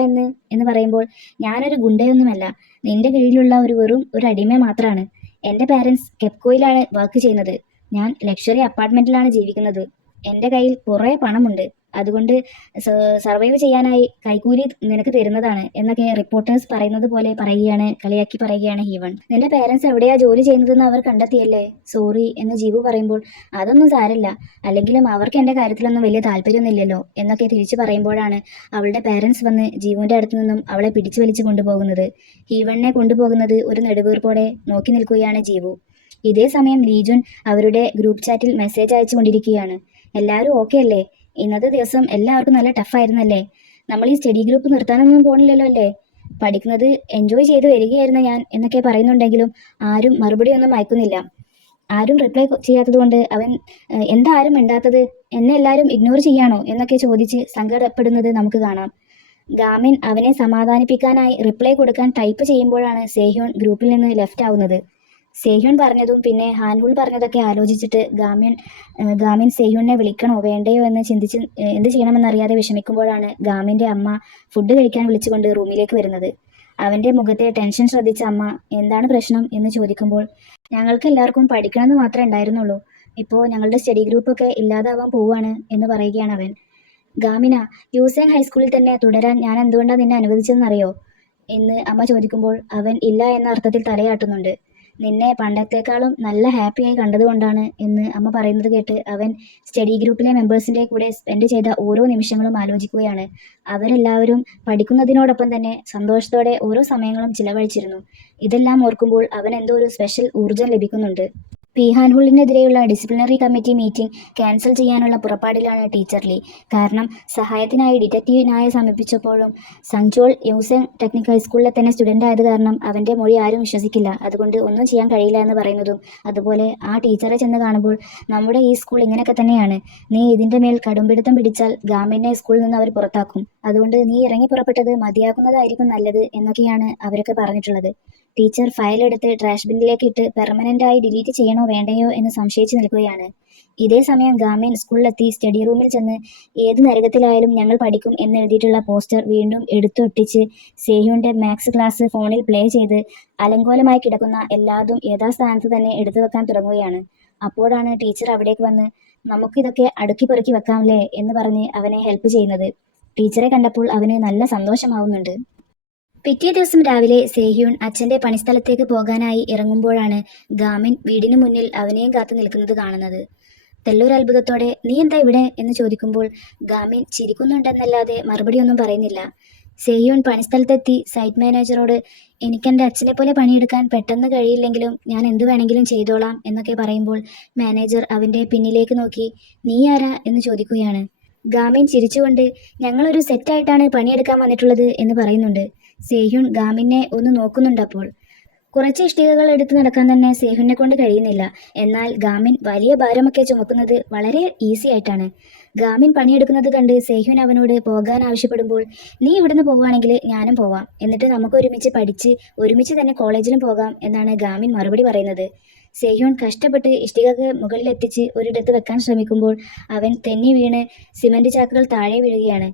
എന്ന് പറയുമ്പോൾ, ഞാനൊരു ഗുണ്ടയൊന്നുമല്ല, നിന്റെ കീഴിലുള്ള വെറും ഒരു അടിമ മാത്രമാണ്. എൻ്റെ പാരൻസ് കെപ്കോയിലാണ് വർക്ക് ചെയ്യുന്നത്. ഞാൻ ലക്ഷറി അപ്പാർട്ട്മെന്റിലാണ് ജീവിക്കുന്നത്. എൻ്റെ കയ്യിൽ കുറേ പണമുണ്ട്. അതുകൊണ്ട് സർവൈവ് ചെയ്യാനായി കൈക്കൂലി നിനക്ക് തരുന്നതാണ് എന്നൊക്കെ റിപ്പോർട്ടേഴ്സ് പറയുന്നത് പോലെ കളിയാക്കി പറയുകയാണ് ഹീവൺ. നിന്റെ പേരൻസ് എവിടെയാ ജോലി ചെയ്യുന്നതെന്ന് അവർ കണ്ടെത്തിയല്ലേ? സോറി എന്ന് ജീവു പറയുമ്പോൾ, അതൊന്നും സാരില്ല, അല്ലെങ്കിലും അവർക്ക് എൻ്റെ കാര്യത്തിലൊന്നും വലിയ താല്പര്യമൊന്നുമില്ലല്ലോ എന്നൊക്കെ തിരിച്ചു പറയുമ്പോഴാണ് അവളുടെ പേരൻസ് വന്ന് ജീവുവിൻ്റെ അടുത്ത് നിന്നും അവളെ പിടിച്ചു വലിച്ചു കൊണ്ടുപോകുന്നത്. ഹീവണിനെ കൊണ്ടുപോകുന്നത് ഒരു നെടുവീർപ്പോടെ നോക്കി നിൽക്കുകയാണ് ജീവു. ഇതേ സമയം ലീജുൻ അവരുടെ ഗ്രൂപ്പ് ചാറ്റിൽ മെസ്സേജ് അയച്ചു കൊണ്ടിരിക്കുകയാണ്. എല്ലാവരും ഓക്കെ അല്ലേ? ഇന്നത്തെ ദിവസം എല്ലാവർക്കും നല്ല ടഫായിരുന്നല്ലേ? നമ്മൾ ഈ സ്റ്റഡി ഗ്രൂപ്പ് നിർത്താനൊന്നും പോണില്ലല്ലോ അല്ലേ? പഠിക്കുന്നത് എൻജോയ് ചെയ്ത് വരികയായിരുന്നു ഞാൻ എന്നൊക്കെ പറയുന്നുണ്ടെങ്കിലും ആരും മറുപടി ഒന്നും അയക്കുന്നില്ല. ആരും റിപ്ലൈ ചെയ്യാത്തത് കൊണ്ട് അവൻ, എന്താ ആരും മിണ്ടാത്തത്, എന്നെ എല്ലാവരും ഇഗ്നോർ ചെയ്യാണോ എന്നൊക്കെ ചോദിച്ച് സങ്കടപ്പെടുന്നത് നമുക്ക് കാണാം. ഗാമിൻ അവനെ സമാധാനിപ്പിക്കാനായി റിപ്ലൈ കൊടുക്കാൻ ടൈപ്പ് ചെയ്യുമ്പോഴാണ് സേഹ്യോൻ ഗ്രൂപ്പിൽ നിന്ന് ലെഫ്റ്റ് ആവുന്നത്. സേഹ്യോൻ പറഞ്ഞതും പിന്നെ ഹാൻഹുൾ പറഞ്ഞതൊക്കെ ആലോചിച്ചിട്ട് ഗാമിൻ സേഹ്യോനെ വിളിക്കണോ വേണ്ടയോ എന്ന് ചിന്തിച്ച് എന്ത് ചെയ്യണമെന്നറിയാതെ വിഷമിക്കുമ്പോഴാണ് ഗാമിൻ്റെ അമ്മ ഫുഡ് കഴിക്കാൻ വിളിച്ചുകൊണ്ട് റൂമിലേക്ക് വരുന്നത്. അവൻ്റെ മുഖത്തെ ടെൻഷൻ ശ്രദ്ധിച്ച അമ്മ, എന്താണ് പ്രശ്നം എന്ന് ചോദിക്കുമ്പോൾ, ഞങ്ങൾക്ക് എല്ലാവർക്കും പഠിക്കണമെന്ന് മാത്രമേ ഉണ്ടായിരുന്നുള്ളൂ, ഇപ്പോൾ ഞങ്ങളുടെ സ്റ്റഡി ഗ്രൂപ്പൊക്കെ ഇല്ലാതാവാൻ പോവുകയാണ് എന്ന് പറയുകയാണ് അവൻ. ഗാമിന, യൂസേങ് ഹൈസ്കൂളിൽ തന്നെ തുടരാൻ ഞാൻ എന്തുകൊണ്ടാണ് നിന്നെ അനുവദിച്ചതെന്നറിയോ എന്ന് അമ്മ ചോദിക്കുമ്പോൾ അവൻ ഇല്ല എന്ന അർത്ഥത്തിൽ തലയാട്ടുന്നുണ്ട്. നിന്നെ പണ്ടത്തേക്കാളും നല്ല ഹാപ്പിയായി കണ്ടതുകൊണ്ടാണ് എന്ന് അമ്മ പറയുന്നത് കേട്ട് അവൻ സ്റ്റഡി ഗ്രൂപ്പിലെ മെമ്പേഴ്സിൻ്റെ കൂടെ സ്പെൻഡ് ചെയ്ത ഓരോ നിമിഷങ്ങളും ആലോചിക്കുകയാണ്. അവരെല്ലാവരും പഠിക്കുന്നതിനോടൊപ്പം തന്നെ സന്തോഷത്തോടെ ഓരോ സമയങ്ങളും ചിലവഴിച്ചിരുന്നു. ഇതെല്ലാം ഓർക്കുമ്പോൾ അവൻ എന്തോ ഒരു സ്പെഷ്യൽ ഊർജം ലഭിക്കുന്നുണ്ട്. പിഹാൻഹുളിനെതിരെയുള്ള ഡിസിപ്ലിനറി കമ്മിറ്റി മീറ്റിംഗ് ക്യാൻസൽ ചെയ്യാനുള്ള പുറപ്പാടിലാണ് ടീച്ചർ ലീ. കാരണം സഹായത്തിനായി ഡിറ്റക്റ്റീവിനായി സമീപിച്ചപ്പോഴും സംജോൾ യൂസേങ് ടെക്നിക് ഹൈസ്കൂളിലെ തന്നെ സ്റ്റുഡൻ്റ് ആയത് കാരണം അവൻ്റെ മൊഴി ആരും വിശ്വസിക്കില്ല, അതുകൊണ്ട് ഒന്നും ചെയ്യാൻ കഴിയില്ല എന്ന് പറയുന്നതും, അതുപോലെ ആ ടീച്ചറെ ചെന്ന് കാണുമ്പോൾ, നമ്മുടെ ഈ സ്കൂൾ ഇങ്ങനെയൊക്കെ തന്നെയാണ്, നീ ഇതിൻ്റെ മേൽ കടുംപിടുത്തം പിടിച്ചാൽ ഗാമിനെ സ്കൂളിൽ നിന്ന് അവർ പുറത്താക്കും, അതുകൊണ്ട് നീ ഇറങ്ങി പുറപ്പെട്ടത് മതിയാക്കുന്നതായിരിക്കും നല്ലത് എന്നൊക്കെയാണ് അവരൊക്കെ പറഞ്ഞിട്ടുള്ളത്. ടീച്ചർ ഫയലെടുത്ത് ട്രാഷ് ബിന്നിലേക്ക് ഇട്ട് പെർമനന്റായി ഡിലീറ്റ് ചെയ്യണോ വേണ്ടയോ എന്ന് സംശയിച്ചു നിൽക്കുകയാണ്. ഇതേ സമയം ഗാമിൻ സ്കൂളിലെത്തി സ്റ്റഡി റൂമിൽ ചെന്ന് ഏത് നരകത്തിലായാലും ഞങ്ങൾ പഠിക്കും എന്നെഴുതിയിട്ടുള്ള പോസ്റ്റർ വീണ്ടും എടുത്തൊട്ടിച്ച് സേഹ്യൂന്റെ മാത്സ് ക്ലാസ് ഫോണിൽ പ്ലേ ചെയ്ത് അലങ്കോലമായി കിടക്കുന്ന എല്ലാതും യഥാസ്ഥാനത്ത് തന്നെ എടുത്തു വെക്കാൻ തുടങ്ങുകയാണ്. അപ്പോഴാണ് ടീച്ചർ അവിടേക്ക് വന്ന് നമുക്കിതൊക്കെ അടുക്കി പെറുക്കി വെക്കാമല്ലേ എന്ന് പറഞ്ഞ് അവനെ ഹെൽപ്പ് ചെയ്യുന്നത്. ടീച്ചറെ കണ്ടപ്പോൾ അവന് നല്ല സന്തോഷമാവുന്നുണ്ട്. പിറ്റേ ദിവസം രാവിലെ സേഹ്യൂൺ അച്ഛന്റെ പണിസ്ഥലത്തേക്ക് പോകാനായി ഇറങ്ങുമ്പോഴാണ് ഗാമിൻ വീടിനു മുന്നിൽ അവനെയും കാത്തു നിൽക്കുന്നത് കാണുന്നത്. തെല്ലൊരത്ഭുതത്തോടെ നീ എന്താ ഇവിടെ എന്ന് ചോദിക്കുമ്പോൾ ഗാമിൻ ചിരിക്കുന്നുണ്ടെന്നല്ലാതെ മറുപടിയൊന്നും പറയുന്നില്ല. സേഹ്യൂൺ പണിസ്ഥലത്തെത്തി സൈറ്റ് മാനേജറോട് എനിക്കെൻ്റെ അച്ഛനെ പോലെ പണിയെടുക്കാൻ പെട്ടെന്ന് കഴിയില്ലെങ്കിലും ഞാൻ എന്തു വേണമെങ്കിലും ചെയ്തോളാം എന്നൊക്കെ പറയുമ്പോൾ മാനേജർ അവന്റെ പിന്നിലേക്ക് നോക്കി നീ ആരാ എന്ന് ചോദിക്കുകയാണ്. ഗാമിൻ ചിരിച്ചുകൊണ്ട് ഞങ്ങളൊരു സെറ്റായിട്ടാണ് പണിയെടുക്കാൻ വന്നിട്ടുള്ളത് എന്ന് പറയുന്നുണ്ട്. സേഹ്യൂൺ ഗാമിനെ ഒന്ന് നോക്കുന്നുണ്ടപ്പോൾ. കുറച്ച് ഇഷ്ടികകൾ എടുത്തു നടക്കാൻ തന്നെ സേഹ്യൂനെ കൊണ്ട് കഴിയുന്നില്ല. എന്നാൽ ഗാമിൻ വലിയ ഭാരമൊക്കെ ചുമക്കുന്നത് വളരെ ഈസി ആയിട്ടാണ്. ഗാമിൻ പണിയെടുക്കുന്നത് കണ്ട് സേഹ്യൂൻ അവനോട് പോകാൻ ആവശ്യപ്പെടുമ്പോൾ നീ ഇവിടുന്ന് പോവുകയാണെങ്കിൽ ഞാനും പോവാം, എന്നിട്ട് നമുക്ക് ഒരുമിച്ച് പഠിച്ച് ഒരുമിച്ച് തന്നെ കോളേജിലും പോകാം എന്നാണ് ഗാമിൻ മറുപടി പറയുന്നത്. സേഹ്യൂൺ കഷ്ടപ്പെട്ട് ഇഷ്ടികക്ക് മുകളിലെത്തിച്ച് ഒരിടത്ത് വെക്കാൻ ശ്രമിക്കുമ്പോൾ അവൻ തെന്നി വീണ് സിമന്റ് ചാക്കുകൾ താഴെ വീഴുകയാണ്.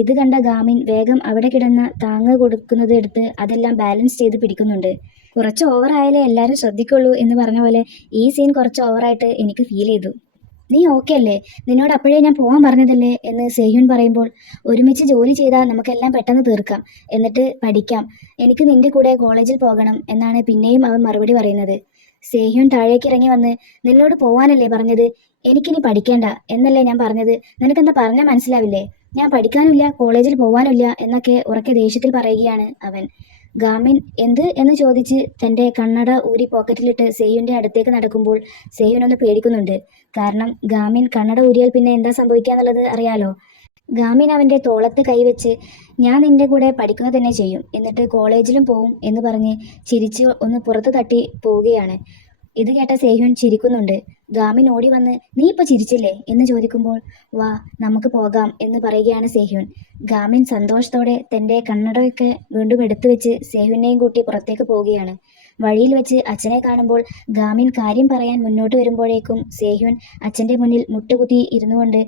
ഇത് കണ്ട ഗാമിൻ വേഗം അവിടെ കിടന്ന താങ്ങ് കൊടുക്കുന്നത് എടുത്ത് അതെല്ലാം ബാലൻസ് ചെയ്ത് പിടിക്കുന്നുണ്ട്. കുറച്ച് ഓവറായാലേ എല്ലാവരും ശ്രദ്ധിക്കുള്ളൂ എന്ന് പറഞ്ഞ പോലെ ഈ സീൻ കുറച്ച് ഓവറായിട്ട് എനിക്ക് ഫീൽ ചെയ്തു. നീ ഓക്കെ അല്ലേ? നിന്നോട് അപ്പോഴേ ഞാൻ പോകാൻ പറഞ്ഞതല്ലേ എന്ന് സേഹ്യൂൻ പറയുമ്പോൾ ഒരുമിച്ച് ജോലി ചെയ്താൽ നമുക്കെല്ലാം പെട്ടെന്ന് തീർക്കാം, എന്നിട്ട് പഠിക്കാം. എനിക്ക് നിന്റെ കൂടെ കോളേജിൽ പോകണം എന്നാണ് പിന്നെയും അവൻ മറുപടി പറയുന്നത്. സേഹ്യൂൻ താഴേക്ക് ഇറങ്ങി വന്ന് നിന്നോട് പോവാനല്ലേ പറഞ്ഞത്, എനിക്കിനി പഠിക്കേണ്ട എന്നല്ലേ ഞാൻ പറഞ്ഞത്, നിനക്കെന്താ പറഞ്ഞാൽ മനസ്സിലാവില്ലേ? ഞാൻ പഠിക്കാനില്ല കോളേജിൽ പോവാനില്ല എന്നൊക്കെ ഉറക്കെ ദേഷ്യത്തിൽ പറയുകയാണ് അവൻ. ഗാമിൻ എന്ത് എന്ന് ചോദിച്ച് തൻ്റെ കണ്ണട ഊരി പോക്കറ്റിലിട്ട് സേഹ്യൂൻ്റെ അടുത്തേക്ക് നടക്കുമ്പോൾ സേഹ്യൂൻ ഒന്ന് പേടിക്കുന്നുണ്ട്. കാരണം ഗാമിൻ കണ്ണട ഊരിയാൽ പിന്നെ എന്താ സംഭവിക്കാന്നുള്ളത് അറിയാലോ. ഗാമിൻ അവൻ്റെ തോളത്ത് കൈവച്ച് ഞാൻ നിന്റെ കൂടെ പഠിക്കുക തന്നെ ചെയ്യും, എന്നിട്ട് കോളേജിലും പോവും എന്ന് പറഞ്ഞ് ചിരിച്ച് ഒന്ന് പുറത്ത് തട്ടി പോവുകയാണ്. ഇത് കേട്ട സേഹ്യൂൻ ചിരിക്കുന്നുണ്ട്. ഗാമിൻ ഓടി വന്ന് നീ ഇപ്പൊ ചിരിച്ചില്ലേ എന്ന് ചോദിക്കുമ്പോൾ വാ നമുക്ക് പോകാം എന്ന് പറയുകയാണ് സേഹ്യൂൻ. ഗാമിൻ സന്തോഷത്തോടെ തൻ്റെ കണ്ണടയൊക്കെ വീണ്ടും എടുത്തു വെച്ച് സേഹ്യൂനെയും കൂട്ടി പുറത്തേക്ക് പോവുകയാണ്. വഴിയിൽ വെച്ച് അച്ഛനെ കാണുമ്പോൾ ഗാമിൻ കാര്യം പറയാൻ മുന്നോട്ട് വരുമ്പോഴേക്കും സേഹ്യൂൻ അച്ഛൻ്റെ മുന്നിൽ മുട്ടുകുത്തി ഇരുന്നുകൊണ്ട്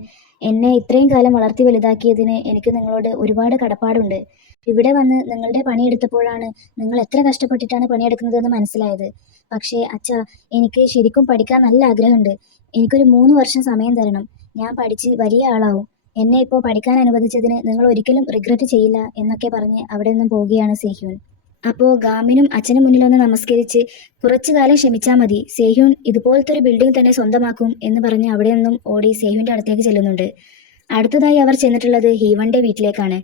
എന്നെ ഇത്രയും കാലം വളർത്തി വലുതാക്കിയതിന് എനിക്ക് നിങ്ങളോട് ഒരുപാട് കടപ്പാടുണ്ട്. ഇവിടെ വന്ന് നിങ്ങളുടെ പണിയെടുത്തപ്പോഴാണ് നിങ്ങൾ എത്ര കഷ്ടപ്പെട്ടിട്ടാണ് പണിയെടുക്കുന്നതെന്ന് മനസ്സിലായത്. പക്ഷേ അച്ഛാ, എനിക്ക് ശരിക്കും പഠിക്കാൻ നല്ല ആഗ്രഹമുണ്ട്. എനിക്കൊരു 3 വർഷം സമയം തരണം, ഞാൻ പഠിച്ച് വലിയ ആളാവും. എന്നെ ഇപ്പോൾ പഠിക്കാൻ അനുവദിച്ചതിന് നിങ്ങൾ ഒരിക്കലും റിഗ്രറ്റ് ചെയ്യില്ല എന്നൊക്കെ പറഞ്ഞ് അവിടെ നിന്നും പോവുകയാണ് സേഹ്യൂൻ. അപ്പോൾ ഗാമിനും അച്ഛനും മുന്നിലൊന്ന് നമസ്കരിച്ച് കുറച്ചു കാലം ക്ഷമിച്ചാൽ മതി, സേഹ്യൂൻ ഇതുപോലത്തെ ഒരു ബിൽഡിംഗ് തന്നെ സ്വന്തമാക്കും എന്ന് പറഞ്ഞ് അവിടെ നിന്നും ഓടി സേഹ്യൂൻ്റെ അടുത്തേക്ക് ചെല്ലുന്നുണ്ട്. അടുത്തതായി അവർ ചെന്നിട്ടുള്ളത് ഹീവന്റെ വീട്ടിലേക്കാണ്.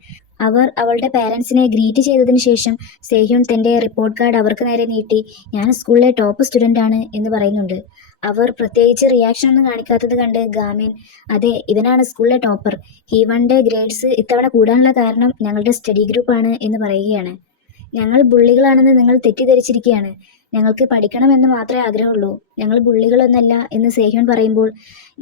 അവർ അവളുടെ പാരൻസിനെ ഗ്രീറ്റ് ചെയ്തതിന് ശേഷം സേഹ്യൂൻ തൻ്റെ റിപ്പോർട്ട് കാർഡ് അവർക്ക് നേരെ നീട്ടി ഞാൻ സ്കൂളിലെ ടോപ്പ് സ്റ്റുഡൻ്റ് ആണ് എന്ന് പറയുന്നുണ്ട്. അവർ പ്രത്യേകിച്ച് റിയാക്ഷൻ ഒന്നും കാണിക്കാത്തത് കണ്ട് ഗാമിൻ അതെ ഇവനാണ് സ്കൂളിലെ ടോപ്പർ, ഹീവന്റെ ഗ്രേഡ്സ് ഇത്തവണ കൂടാനുള്ള കാരണം ഞങ്ങളുടെ സ്റ്റഡി ഗ്രൂപ്പാണ് എന്ന് പറയുകയാണ്. ഞങ്ങൾ ബുള്ളികളാണെന്ന് നിങ്ങൾ തെറ്റിദ്ധരിച്ചിരിക്കുകയാണ്, ഞങ്ങൾക്ക് പഠിക്കണമെന്ന് മാത്രമേ ആഗ്രഹമുള്ളൂ, ഞങ്ങൾ ബുള്ളികളൊന്നല്ല എന്ന് സേഹ്യൂൻ പറയുമ്പോൾ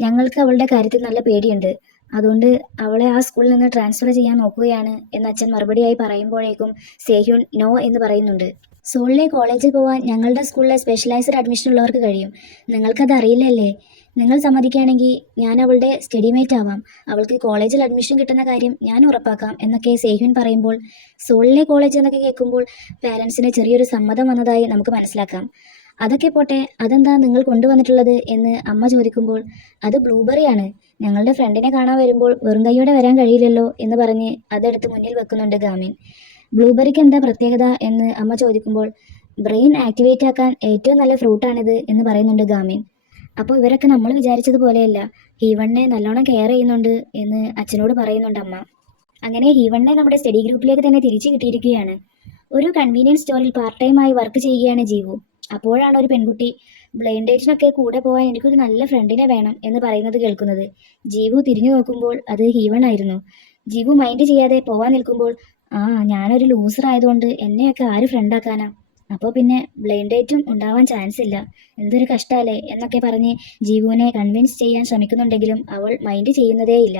ഞങ്ങൾക്ക് അവളുടെ കാര്യത്തിൽ നല്ല പേടിയുണ്ട്, അതുകൊണ്ട് അവളെ ആ സ്കൂളിൽ നിന്ന് ട്രാൻസ്ഫർ ചെയ്യാൻ നോക്കുകയാണ് എന്ന് അച്ഛൻ മറുപടിയായി പറയുമ്പോഴേക്കും സേഹ്യൂൻ നോ എന്ന് പറയുന്നുണ്ട്. സോളിലെ കോളേജിൽ പോകാൻ ഞങ്ങളുടെ സ്കൂളിലെ സ്പെഷ്യലൈസ്ഡ് അഡ്മിഷൻ ഉള്ളവർക്ക് കഴിയും, നിങ്ങൾക്കത് അറിയില്ലല്ലേ? നിങ്ങൾ സമ്മതിക്കുകയാണെങ്കിൽ ഞാൻ അവളുടെ സ്റ്റഡിമേറ്റ് ആവാം, അവൾക്ക് കോളേജിൽ അഡ്മിഷൻ കിട്ടുന്ന കാര്യം ഞാൻ ഉറപ്പാക്കാം എന്നൊക്കെ സേഹ്യൂൻ പറയുമ്പോൾ സോളിലെ കോളേജ് എന്നൊക്കെ കേൾക്കുമ്പോൾ പാരൻസിന് ചെറിയൊരു സമ്മതം വന്നതായി നമുക്ക് മനസ്സിലാക്കാം. അതൊക്കെ പോട്ടെ, അതെന്താ നിങ്ങൾ കൊണ്ടുവന്നിട്ടുള്ളത് എന്ന് അമ്മ ചോദിക്കുമ്പോൾ അത് ബ്ലൂബെറിയാണ്, ഞങ്ങളുടെ ഫ്രണ്ടിനെ കാണാൻ വരുമ്പോൾ വെറും കൈയോടെ വരാൻ കഴിയില്ലല്ലോ എന്ന് പറഞ്ഞ് അതെടുത്ത് മുന്നിൽ വെക്കുന്നുണ്ട് ഗാമിൻ. ബ്ലൂബെറിക്ക് എന്താ പ്രത്യേകത എന്ന് അമ്മ ചോദിക്കുമ്പോൾ ബ്രെയിൻ ആക്ടിവേറ്റ് ആക്കാൻ ഏറ്റവും നല്ല ഫ്രൂട്ടാണിത് എന്ന് പറയുന്നുണ്ട് ഗാമിൻ. അപ്പോൾ ഇവരൊക്കെ നമ്മൾ വിചാരിച്ചതുപോലെയല്ല, ഹീവണ്ണെ നല്ലോണം കെയർ ചെയ്യുന്നുണ്ട് എന്ന് അച്ഛനോട് പറയുന്നുണ്ട് അമ്മ. അങ്ങനെ ഹീവണ്ണെ നമ്മുടെ സ്റ്റഡി ഗ്രൂപ്പിലേക്ക് തന്നെ തിരിച്ചു കിട്ടിയിരിക്കുകയാണ്. ഒരു കൺവീനിയൻസ് സ്റ്റോറിൽ പാർട്ട് ടൈമായി വർക്ക് ചെയ്യുകയാണ് ജീവു. അപ്പോഴാണ് ഒരു പെൺകുട്ടി ബ്ലൈൻഡ് ഡേറ്റിനൊക്കെ കൂടെ പോകാൻ എനിക്കൊരു നല്ല ഫ്രണ്ടിനെ വേണം എന്ന് പറയുന്നത് കേൾക്കുന്നത്. ജീവു തിരിഞ്ഞു നോക്കുമ്പോൾ അത് ഹീവൺ ആയിരുന്നു. ജീവു മൈൻഡ് ചെയ്യാതെ പോവാൻ നിൽക്കുമ്പോൾ ആ ഞാനൊരു ലൂസർ ആയതുകൊണ്ട് എന്നെയൊക്കെ ആര് ഫ്രണ്ടാക്കാനാ, അപ്പോൾ പിന്നെ ബ്ലൈൻഡ് ഡേറ്റും ഉണ്ടാവാൻ ചാൻസ് ഇല്ല, എന്തൊരു കഷ്ടമല്ലേ എന്നൊക്കെ പറഞ്ഞ് ജീവുവിനെ കൺവിൻസ് ചെയ്യാൻ ശ്രമിക്കുന്നുണ്ടെങ്കിലും അവൾ മൈൻഡ് ചെയ്യുന്നതേയില്ല.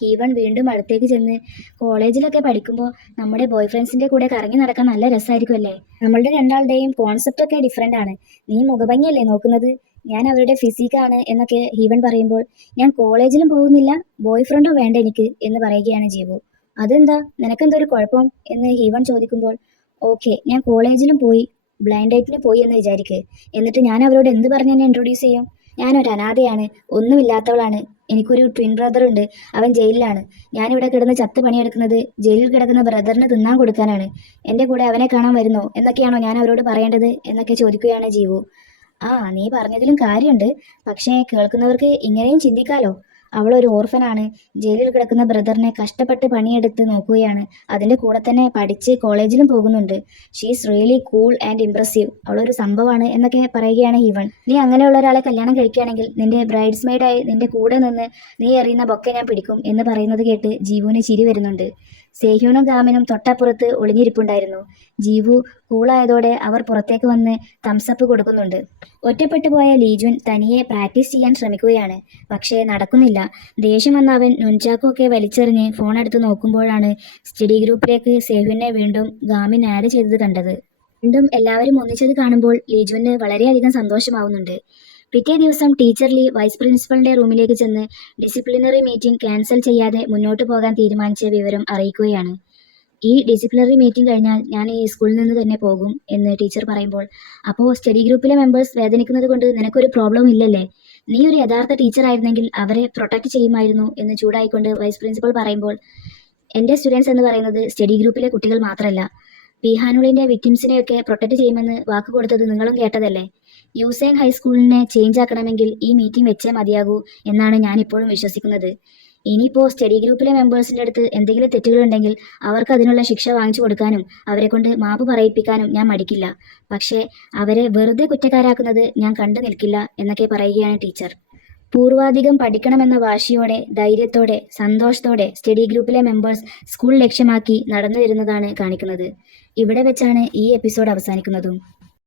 ഹീവൺ വീണ്ടും അടുത്തേക്ക് ചെന്ന്, കോളേജിലൊക്കെ പഠിക്കുമ്പോൾ നമ്മുടെ ബോയ് ഫ്രണ്ട്സിന്റെ കൂടെ കറങ്ങി നടക്കാൻ നല്ല രസമായിരിക്കുമല്ലേ? നമ്മളുടെ രണ്ടാളുടെയും കോൺസെപ്റ്റ് ഒക്കെ ഡിഫറെന്റ് ആണ്. നീ മുഖഭംഗിയല്ലേ നോക്കുന്നത്, ഞാൻ അവരുടെ ഫിസിക്കാണ് എന്നൊക്കെ ഹീവൺ പറയുമ്പോൾ, ഞാൻ കോളേജിലും പോകുന്നില്ല, ബോയ് ഫ്രണ്ടും വേണ്ട എനിക്ക് എന്ന് പറയുകയാണ് ജീവു. അതെന്താ, നിനക്കെന്തോ ഒരു കുഴപ്പം എന്ന് ഹീവൺ ചോദിക്കുമ്പോൾ, ഓക്കെ, ഞാൻ കോളേജിലും പോയി, ബ്ലൈൻഡ് ഡേറ്റിന് പോയി എന്ന് വിചാരിക്ക്. എന്നിട്ട് ഞാൻ അവരോട് എന്ത് പറഞ്ഞ് എന്നെ ഇൻട്രൊഡ്യൂസ് ചെയ്യും? ഞാനൊരു അനാഥയാണ്, ഒന്നുമില്ലാത്തവളാണ്, എനിക്കൊരു ട്വിൻ ബ്രദർ ഉണ്ട്, അവൻ ജയിലിലാണ്. ഞാനിവിടെ കിടന്ന് ചത്ത് പണിയെടുക്കുന്നത് ജയിലിൽ കിടക്കുന്ന ബ്രദറിന് തിന്നാൻ കൊടുക്കാനാണ്. എൻ്റെ കൂടെ അവനെ കാണാൻ വരുന്നോ എന്നൊക്കെയാണോ ഞാൻ അവരോട് പറയേണ്ടത് എന്നൊക്കെ ചോദിക്കുകയാണ് ജീവു. ആ, നീ പറഞ്ഞതിലും കാര്യമുണ്ട്. പക്ഷേ കേൾക്കുന്നവർക്ക് ഇങ്ങനെയും ചിന്തിക്കാലോ, അവളൊരു ഓർഫനാണ്, ജയിലിൽ കിടക്കുന്ന ബ്രദറിനെ കഷ്ടപ്പെട്ട് പണിയെടുത്ത് നോക്കുകയാണ്, അതിൻ്റെ കൂടെ തന്നെ പഠിച്ച് കോളേജിലും പോകുന്നുണ്ട്. She's really cool and impressive, അവളൊരു സംഭവമാണ് എന്നൊക്കെ പറയുകയാണ് ഹീവൺ. നീ അങ്ങനെയുള്ള ഒരാളെ കല്യാണം കഴിക്കുകയാണെങ്കിൽ നിന്റെ ബ്രൈഡ്സ് മെയ്ഡായി നിന്റെ കൂടെ നിന്ന് നീ എറിയുന്ന ബൊക്കെ ഞാൻ പിടിക്കും എന്ന് പറയുന്നത് കേട്ട് ജീവുവിന് ചിരി വരുന്നുണ്ട്. സേഹ്യോനും ഗാമിനും തൊട്ടപ്പുറത്ത് ഒളിഞ്ഞിരിപ്പുണ്ടായിരുന്നു. ജീവു കൂളായതോടെ അവർ പുറത്തേക്ക് വന്ന് തംസപ്പ് കൊടുക്കുന്നുണ്ട്. ഒറ്റപ്പെട്ടു പോയ ലീജുൻ തനിയെ പ്രാക്ടീസ് ചെയ്യാൻ ശ്രമിക്കുകയാണ്, പക്ഷേ നടക്കുന്നില്ല. ദേഷ്യം വന്ന അവൻ നുൻചാക്കു ഒക്കെ വലിച്ചെറിഞ്ഞ് ഫോൺ എടുത്ത് നോക്കുമ്പോഴാണ് സ്റ്റഡി ഗ്രൂപ്പിലേക്ക് സേഹ്യുനെ വീണ്ടും ഗാമിൻ ആഡ് ചെയ്തത് കണ്ടത്. വീണ്ടും എല്ലാവരും ഒന്നിച്ചത് കാണുമ്പോൾ ലീജുവിന് വളരെയധികം സന്തോഷമാവുന്നുണ്ട്. പിറ്റേ ദിവസം ടീച്ചർ ലീ വൈസ് പ്രിൻസിപ്പലിന്റെ റൂമിലേക്ക് ചെന്ന് ഡിസിപ്ലിനറി മീറ്റിംഗ് ക്യാൻസൽ ചെയ്യാതെ മുന്നോട്ട് പോകാൻ തീരുമാനിച്ച വിവരം അറിയിക്കുകയാണ്. ഈ ഡിസിപ്ലിനറി മീറ്റിംഗ് കഴിഞ്ഞാൽ ഞാൻ ഈ സ്കൂളിൽ നിന്ന് തന്നെ പോകും എന്ന് ടീച്ചർ പറയുമ്പോൾ, അപ്പോൾ സ്റ്റഡി ഗ്രൂപ്പിലെ മെമ്പേഴ്സ് വേദനിക്കുന്നത് കൊണ്ട് നിനക്കൊരു പ്രോബ്ലം ഇല്ലല്ലേ? നീ ഒരു യഥാർത്ഥ ടീച്ചർ ആയിരുന്നെങ്കിൽ അവരെ പ്രൊട്ടക്ട് ചെയ്യുമായിരുന്നു എന്ന് ചൂടായിക്കൊണ്ട് വൈസ് പ്രിൻസിപ്പൽ പറയുമ്പോൾ, എൻ്റെ സ്റ്റുഡൻസ് എന്ന് പറയുന്നത് സ്റ്റഡി ഗ്രൂപ്പിലെ കുട്ടികൾ മാത്രമല്ല, പീഹാനുളിൻ്റെ വിക്ടിംസിനെയൊക്കെ പ്രൊട്ടക്ട് ചെയ്യുമെന്ന് വാക്ക് കൊടുത്തത് നിങ്ങളും കേട്ടതല്ലേ? യൂസേങ് ഹൈസ്കൂളിനെ ചേഞ്ച് ആക്കണമെങ്കിൽ ഈ മീറ്റിംഗ് വെച്ചേ മതിയാകൂ എന്നാണ് ഞാൻ ഇപ്പോഴും വിശ്വസിക്കുന്നത്. ഇനിയിപ്പോൾ സ്റ്റഡി ഗ്രൂപ്പിലെ മെമ്പേഴ്സിൻ്റെ അടുത്ത് എന്തെങ്കിലും തെറ്റുകളുണ്ടെങ്കിൽ അവർക്ക് അതിനുള്ള ശിക്ഷ വാങ്ങിച്ചു കൊടുക്കാനും അവരെ കൊണ്ട് മാപ്പ് പറയിപ്പിക്കാനും ഞാൻ മടിക്കില്ല. പക്ഷേ അവരെ വെറുതെ കുറ്റക്കാരാക്കുന്നത് ഞാൻ കണ്ടു നിൽക്കില്ല എന്നൊക്കെ പറയുകയാണ് ടീച്ചർ. പൂർവാധികം പഠിക്കണമെന്ന വാശിയോടെ, ധൈര്യത്തോടെ, സന്തോഷത്തോടെ സ്റ്റഡി ഗ്രൂപ്പിലെ മെമ്പേഴ്സ് സ്കൂൾ ലക്ഷ്യമാക്കി നടന്നു വരുന്നതാണ് കാണിക്കുന്നത്. ഇവിടെ വെച്ചാണ് ഈ എപ്പിസോഡ് അവസാനിക്കുന്നതും.